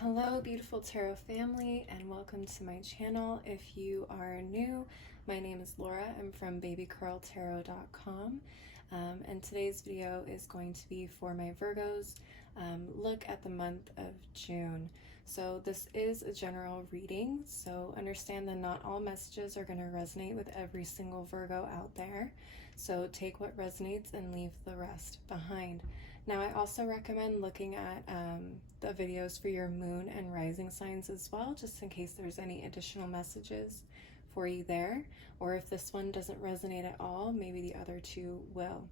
Hello, beautiful tarot family, and welcome to my channel. If you are new, my name is Laura. I'm from babycurltarot.com, and today's video is going to be for my Virgos. Look at the month of June. So this is a general reading, so understand that not all messages are going to resonate with every single Virgo out there. So take what resonates and leave the rest behind. Now, I also recommend looking at the videos for your moon and rising signs as well, just in case there's any additional messages for you there, or if this one doesn't resonate at all, maybe the other two will.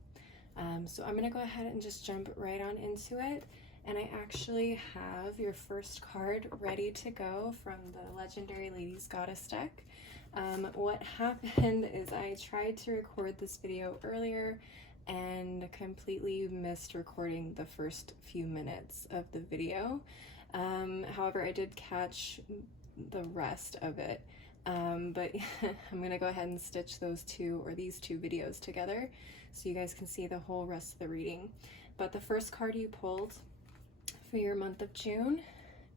So I'm going to go ahead and just jump right on into it, and I actually have your first card ready to go from the Legendary Ladies Goddess deck. What happened is I tried to record this video earlier and completely missed recording the first few minutes of the video. However, I did catch the rest of it. But I'm gonna go ahead and stitch these two videos together so you guys can see the whole rest of the reading. But the first card you pulled for your month of June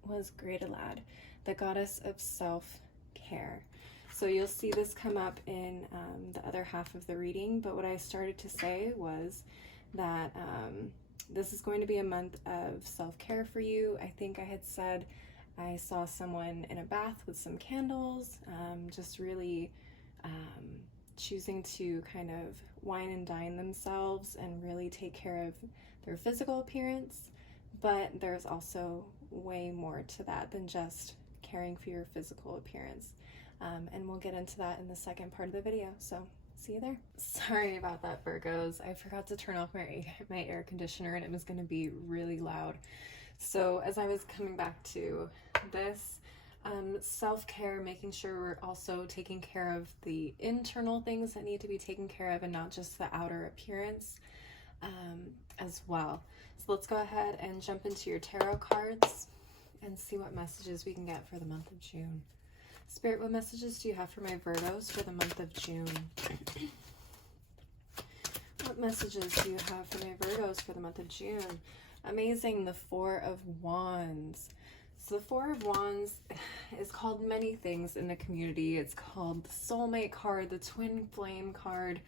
was Great Alad, the goddess of self-care. So you'll see this come up in the other half of the reading, but what I started to say was that this is going to be a month of self-care for you. I think I had said I saw someone in a bath with some candles, just really choosing to kind of wine and dine themselves and really take care of their physical appearance, but there's also way more to that than just caring for your physical appearance. And we'll get into that in the second part of the video, so see you there. Sorry about that, Virgos. I forgot to turn off my air conditioner and it was going to be really loud. So as I was coming back to this, self-care, making sure we're also taking care of the internal things that need to be taken care of and not just the outer appearance as well. So let's go ahead and jump into your tarot cards and see what messages we can get for the month of June. Spirit, what messages do you have for my Virgos for the month of June? What messages do you have for my Virgos for the month of June? Amazing, the Four of Wands. So the Four of Wands is called many things in the community. It's called the soulmate card, the twin flame card,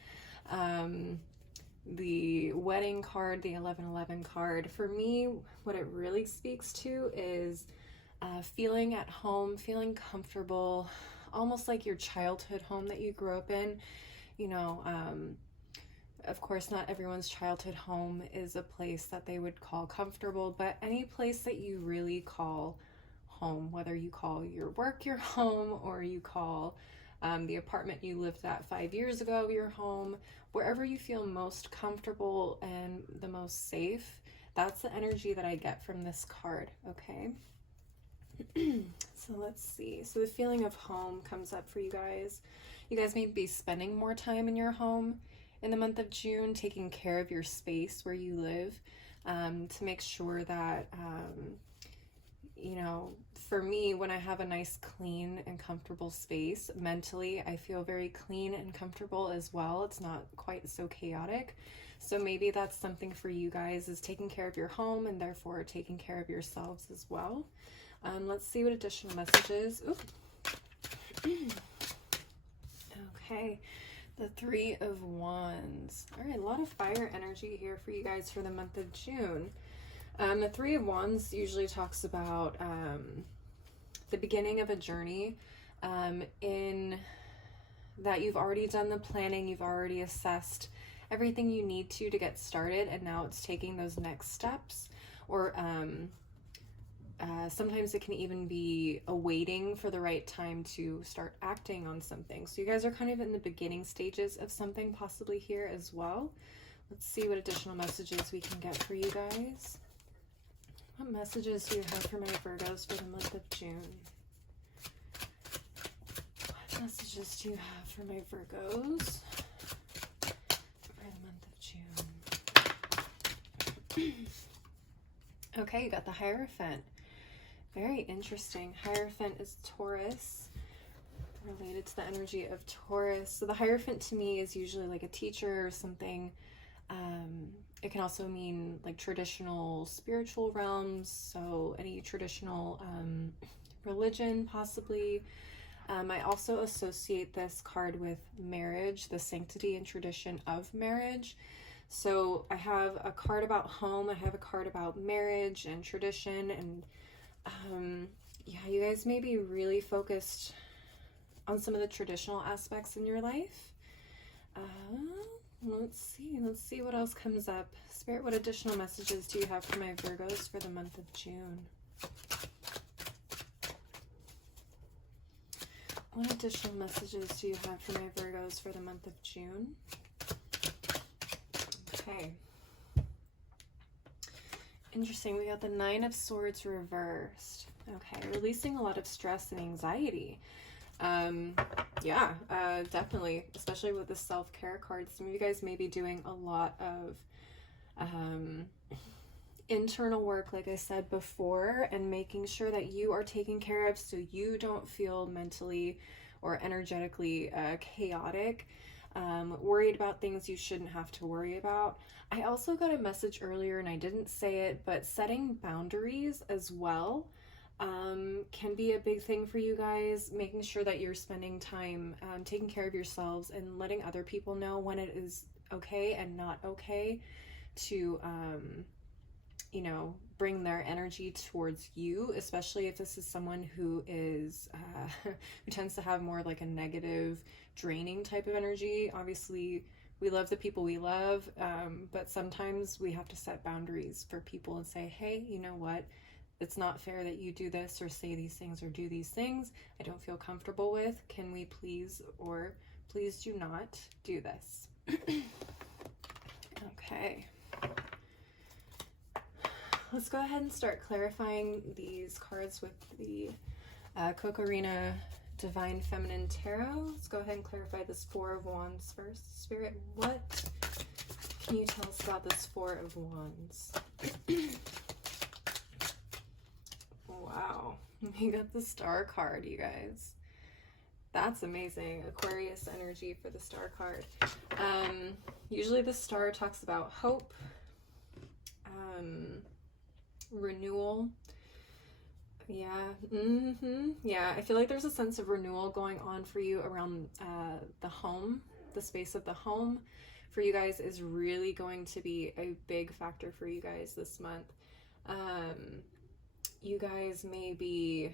the wedding card, the 1111 card. For me, what it really speaks to is feeling at home, feeling comfortable, almost like your childhood home that you grew up in. You know, of course, not everyone's childhood home is a place that they would call comfortable, but any place that you really call home, whether you call your work your home or you call the apartment you lived at 5 years ago your home, wherever you feel most comfortable and the most safe, that's the energy that I get from this card, okay? So let's see. So the feeling of home comes up for you guys. You guys may be spending more time in your home in the month of June, taking care of your space where you live, to make sure that, you know, for me, when I have a nice, clean and comfortable space, mentally, I feel very clean and comfortable as well. It's not quite so chaotic. So maybe that's something for you guys, is taking care of your home and therefore taking care of yourselves as well. Let's see what additional messages. Okay, the Three of Wands. All right, a lot of fire energy here for you guys for the month of June. The Three of Wands usually talks about the beginning of a journey, in that you've already done the planning, you've already assessed everything you need to get started, and now it's taking those next steps, or sometimes it can even be awaiting for the right time to start acting on something. So you guys are kind of in the beginning stages of something possibly here as well. Let's see what additional messages we can get for you guys. What messages do you have for my Virgos for the month of June? What messages do you have for my Virgos for the month of June? Okay, you got the Hierophant. Very interesting. Hierophant is Taurus, related to the energy of Taurus. So the Hierophant to me is usually like a teacher or something It can also mean like traditional spiritual realms, so any traditional religion possibly. I also associate this card with marriage, the sanctity and tradition of marriage. So I have a card about home, I have a card about marriage and tradition, and yeah, you guys may be really focused on some of the traditional aspects in your life. Let's see what else comes up. Spirit, what additional messages do you have for my Virgos for the month of June? What additional messages do you have for my Virgos for the month of June? Okay. Interesting. We got the Nine of Swords reversed. Okay, releasing a lot of stress and anxiety. Yeah, definitely, especially with the self-care card. Some of you guys may be doing a lot of internal work, like I said before, and making sure that you are taken care of so you don't feel mentally or energetically chaotic, worried about things you shouldn't have to worry about. I also got a message earlier and I didn't say it, but setting boundaries as well can be a big thing for you guys, making sure that you're spending time taking care of yourselves and letting other people know when it is okay and not okay to you know, bring their energy towards you, especially if this is someone who is who tends to have more like a negative, draining type of energy. Obviously we love the people we love, but sometimes we have to set boundaries for people and say, hey, you know what, it's not fair that you do this or say these things or do these things I don't feel comfortable with. Can we please, or please do not do this? Okay. Let's go ahead and start clarifying these cards with the Kokorina Divine Feminine Tarot. Let's go ahead and clarify this Four of Wands first. Spirit, what can you tell us about this Four of Wands? Wow, we got the Star card, you guys. That's amazing. Aquarius energy for the Star card. Usually the Star talks about hope, renewal. Yeah. Yeah, I feel like there's a sense of renewal going on for you around the home. The space of the home for you guys is really going to be a big factor for you guys this month. You guys may be,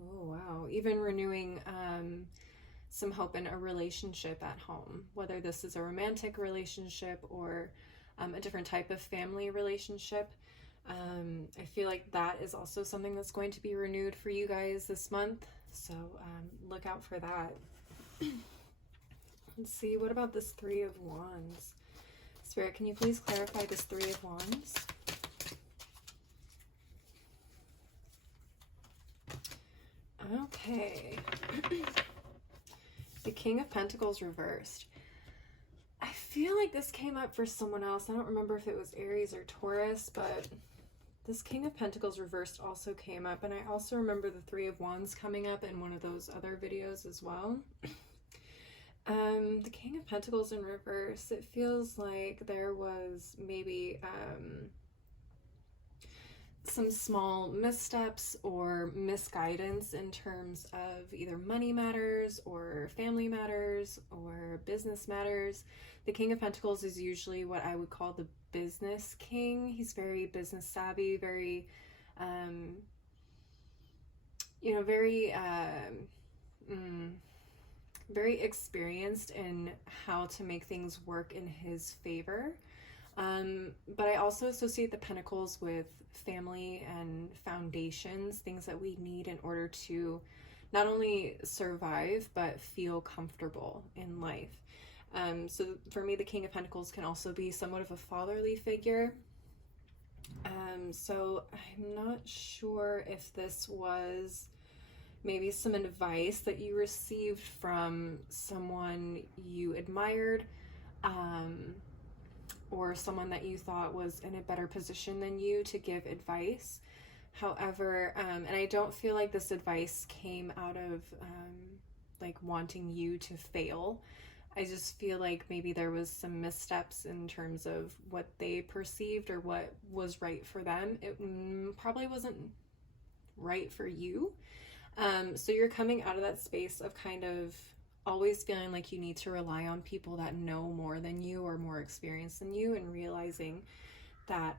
oh wow, even renewing some hope in a relationship at home, whether this is a romantic relationship or a different type of family relationship. I feel like that is also something that's going to be renewed for you guys this month, so look out for that. Let's see, what about this Three of Wands? Spirit, can you please clarify this Three of Wands? Okay. The King of Pentacles reversed. I feel like this came up for someone else. I don't remember if it was Aries or Taurus, but this King of Pentacles reversed also came up, and I also remember the Three of Wands coming up in one of those other videos as well. The King of Pentacles in reverse, it feels like there was maybe some small missteps or misguidance in terms of either money matters or family matters or business matters. The King of Pentacles is usually what I would call the business king. He's very business savvy, very you know, very experienced in how to make things work in his favor. But I also associate the Pentacles with family and foundations, things that we need in order to not only survive, but feel comfortable in life. So for me, the King of Pentacles can also be somewhat of a fatherly figure. So I'm not sure if this was maybe some advice that you received from someone you admired, or someone that you thought was in a better position than you to give advice. However, and I don't feel like this advice came out of like wanting you to fail. I just feel like maybe there was some missteps in terms of what they perceived or what was right for them. It probably wasn't right for you. So you're coming out of that space of kind of always feeling like you need to rely on people that know more than you or more experienced than you, and realizing that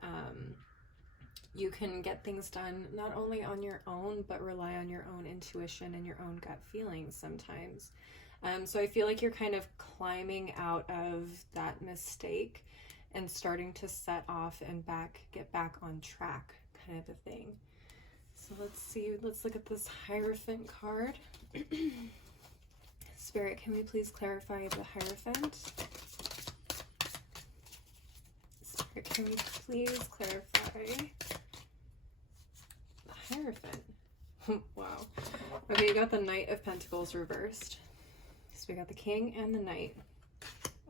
you can get things done not only on your own, but rely on your own intuition and your own gut feelings sometimes. So I feel like you're kind of climbing out of that mistake and starting to set off and get back on track, kind of a thing. So let's see, let's look at this Hierophant card. Spirit, can we please clarify the Hierophant? Spirit, can we please clarify the Hierophant? Wow. Okay, you got the Knight of Pentacles reversed. So we got the King and the Knight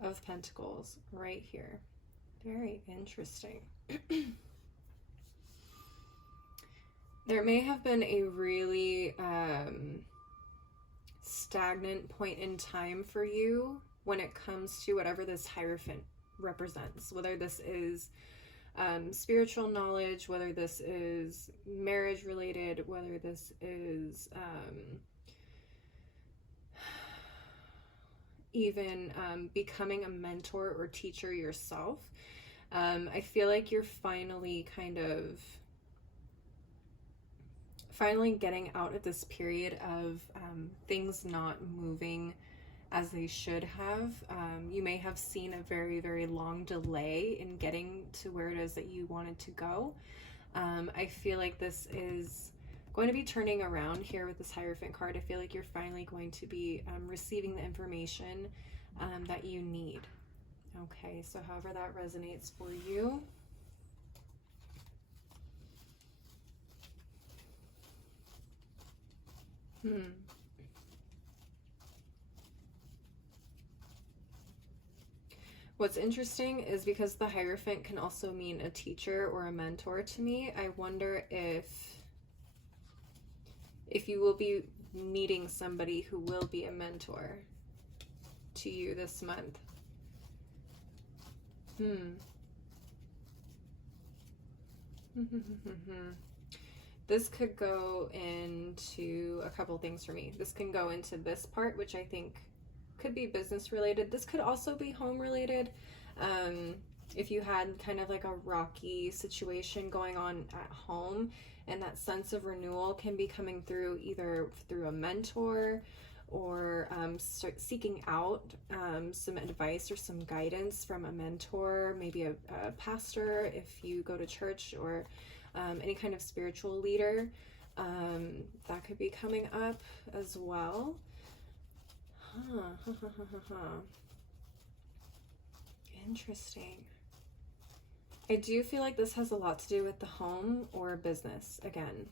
of Pentacles right here. Very interesting. There may have been a really stagnant point in time for you when it comes to whatever this Hierophant represents, whether this is spiritual knowledge, whether this is marriage related, whether this is even becoming a mentor or teacher yourself. I feel like you're finally getting out of this period of things not moving as they should have. You may have seen a very, very long delay in getting to where it is that you wanted to go. I feel like this is going to be turning around here with this Hierophant card. I feel like you're finally going to be receiving the information that you need. Okay, so however that resonates for you. What's interesting is because the Hierophant can also mean a teacher or a mentor to me, I wonder if you will be meeting somebody who will be a mentor to you this month. This could go into a couple things for me. This can go into this part, which I think could be business related. This could also be home related. If you had kind of like a rocky situation going on at home, and that sense of renewal can be coming through either through a mentor or start seeking out some advice or some guidance from a mentor, maybe a pastor if you go to church, or any kind of spiritual leader. That could be coming up as well. Interesting. I do feel like this has a lot to do with the home or business again.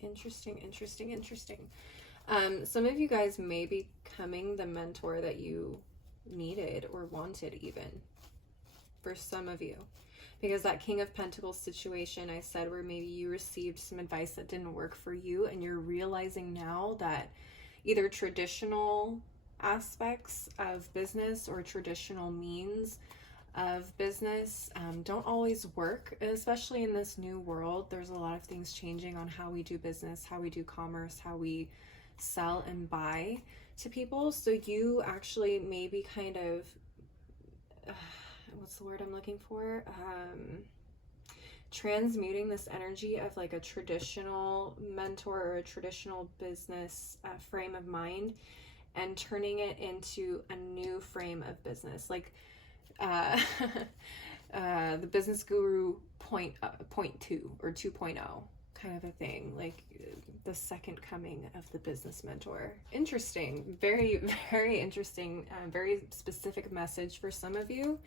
Interesting. Some of you guys may be becoming the mentor that you needed or wanted, even for some of you, because that King of Pentacles situation I said, where maybe you received some advice that didn't work for you, and you're realizing now that either traditional aspects of business or traditional means of business don't always work, especially in this new world. There's a lot of things changing on how we do business, how we do commerce, how we sell and buy to people. So you actually maybe kind of what's the word I'm looking for, transmuting this energy of like a traditional mentor or a traditional business frame of mind, and turning it into a new frame of business, like the Business Guru point 2 or 2.0 kind of a thing, like the second coming of the business mentor. Interesting. Very, very interesting. Very specific message for some of you.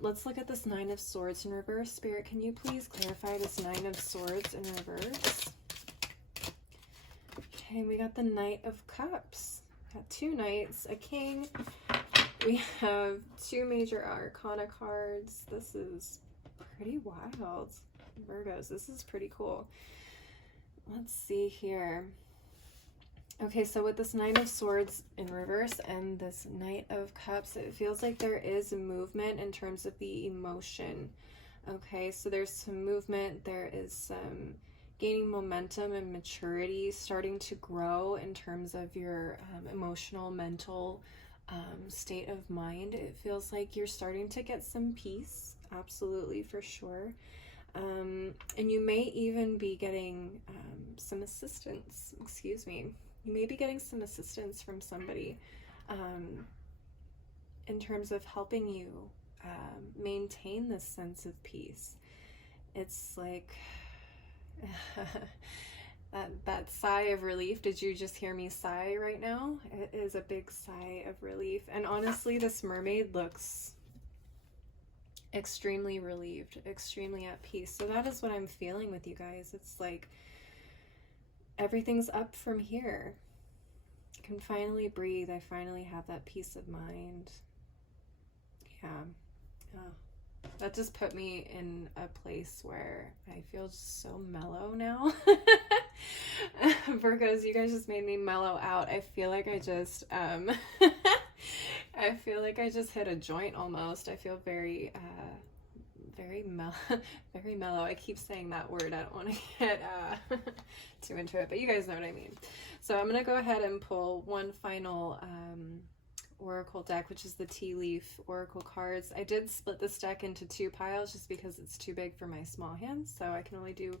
Let's look at this Nine of Swords in reverse. Spirit, can you please clarify this Nine of Swords in reverse? Okay, we got the Knight of Cups. Got two knights, a king. We have two major arcana cards. This is pretty wild. Virgos, this is pretty cool. let's see here. Okay, so with this Nine of Swords in reverse and this Knight of Cups, it feels like there is movement in terms of the emotion. Okay, so there's some movement, there is some gaining momentum and maturity, starting to grow in terms of your emotional, mental state of mind. It feels like you're starting to get some peace, absolutely, for sure. And you may even be getting some assistance, excuse me. You may be getting some assistance from somebody in terms of helping you maintain this sense of peace. It's like that sigh of relief. Did you just hear me sigh right now? It is a big sigh of relief. And honestly, this mermaid looks extremely relieved, extremely at peace. So that is what I'm feeling with you guys. It's like everything's up from here. I can finally breathe. I finally have that peace of mind. Yeah. That just put me in a place where I feel so mellow now. Virgos, you guys just made me mellow out. I feel like I just I feel like I just hit a joint almost. I feel very mellow. I keep saying that word. I don't want to get too into it, but you guys know what I mean. So I'm gonna go ahead and pull one final oracle deck, which is the Tea Leaf Oracle cards. I did split this deck into 2 piles just because it's too big for my small hands, so I can only do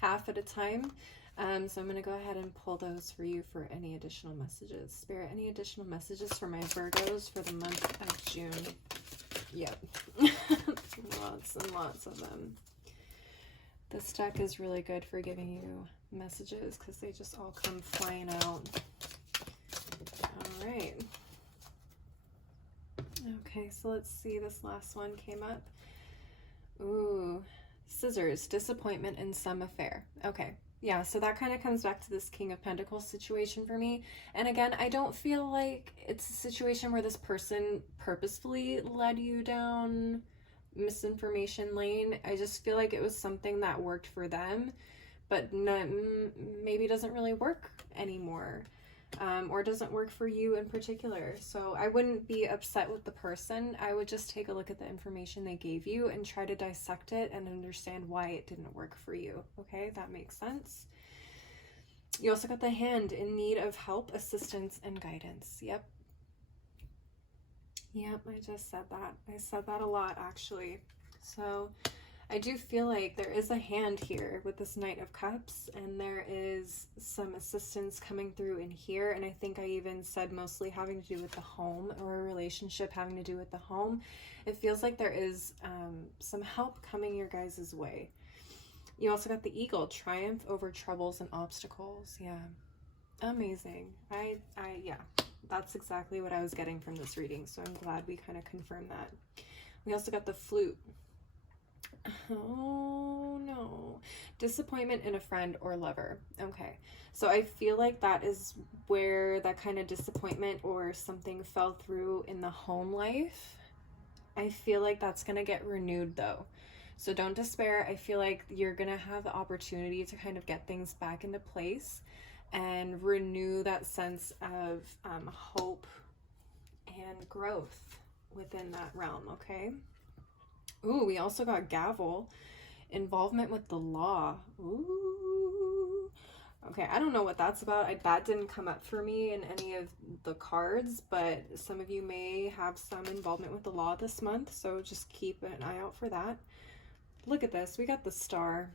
half at a time. So I'm going to go ahead and pull those for you for any additional messages. Spirit, any additional messages for my Virgos for the month of June? Yep. Lots and lots of them. This deck is really good for giving you messages because they just all come flying out. All right. Okay, so let's see. This last one came up. Ooh, Scissors, disappointment in some affair. Okay, yeah, so that kind of comes back to this King of Pentacles situation for me. And again, I don't feel like it's a situation where this person purposefully led you down misinformation lane. I just feel like it was something that worked for them, but maybe doesn't really work anymore. Or doesn't work for you in particular. So I wouldn't be upset with the person. I would just take a look at the information they gave you and try to dissect it and understand why it didn't work for you. Okay, that makes sense. You also got the Hand, in need of help, assistance, and guidance. Yep. Yep, I just said that. I said that a lot, actually. So I do feel like there is a hand here with this Knight of Cups, and there is some assistance coming through in here. And I think I even said mostly having to do with the home, or a relationship having to do with the home. It feels like there is some help coming your guys' way. You also got the Eagle, triumph over troubles and obstacles. Yeah, amazing. Yeah, that's exactly what I was getting from this reading. So I'm glad we kind of confirmed that. We also got the Flute. Oh no, disappointment in a friend or lover. Okay, so I feel like that is where that kind of disappointment or something fell through in the home life. I feel like that's gonna get renewed though, so don't despair. I feel like you're gonna have the opportunity to kind of get things back into place and renew that sense of hope and growth within that realm. Okay. Ooh, we also got Gavel, involvement with the law. Ooh. Okay, I don't know what that's about. That didn't come up for me in any of the cards, but some of you may have some involvement with the law this month, so just keep an eye out for that. Look at this. We got the Star,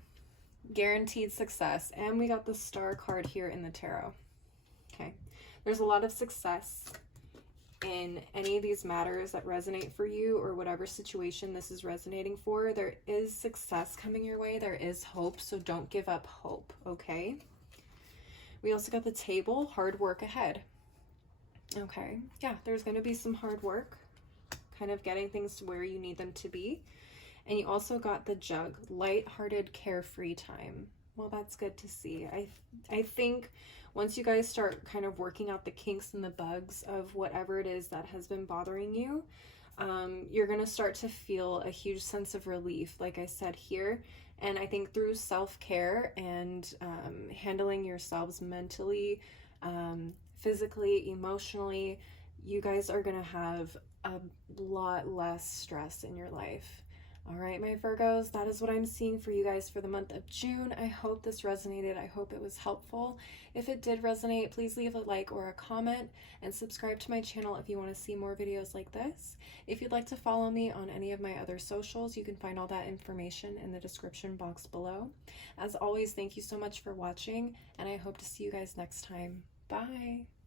guaranteed success, and we got the Star card here in the tarot. Okay, there's a lot of success in any of these matters that resonate for you, or whatever situation this is resonating for. There is success coming your way. There is hope, so don't give up hope. Okay, we also got the Table, hard work ahead. Okay, yeah, there's going to be some hard work, kind of getting things to where you need them to be. And you also got the Jug, light-hearted, carefree time. Well, that's good to see. I think once you guys start kind of working out the kinks and the bugs of whatever it is that has been bothering you, you're going to start to feel a huge sense of relief, like I said here. And I think through self-care and handling yourselves mentally, physically, emotionally, you guys are going to have a lot less stress in your life. All right, my Virgos, that is what I'm seeing for you guys for the month of June. I hope this resonated. I hope it was helpful. If it did resonate, please leave a like or a comment and subscribe to my channel if you want to see more videos like this. If you'd like to follow me on any of my other socials, you can find all that information in the description box below. As always, thank you so much for watching, and I hope to see you guys next time. Bye!